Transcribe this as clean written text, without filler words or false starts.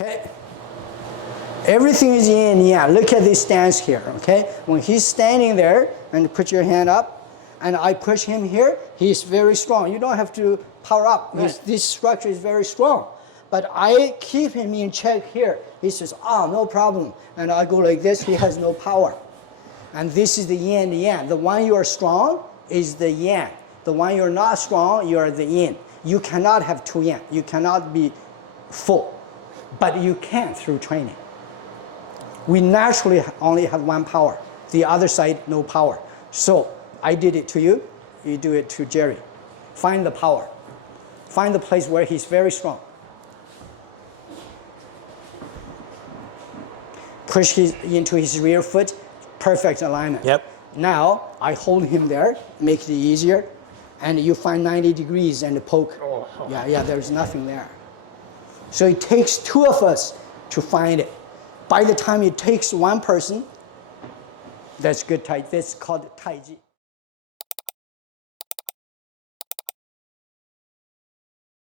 Okay? Everything is yin and yang. Look at this stance here, okay? When he's standing there, and put your hand up, and I push him here, he's very strong. You don't have to power up. Right. This structure is very strong. But I keep him in check here. He says, no problem. And I go like this, he has no power. And this is the yin and yang. The one you are strong is the yang. The one you're not strong, you are the yin. You cannot have two yang. You cannot be full. But you can through training. We naturally only have one power. The other side, no power. So I did it to you, you do it to Jerry. Find the power. Find the place where he's very strong. Push into his rear foot, perfect alignment. Yep. Now, I hold him there, make it easier, and you find 90 degrees and poke. Yeah, there's nothing there. So it takes two of us to find it. By the time it takes one person, that's good Tai. That's called Tai Chi.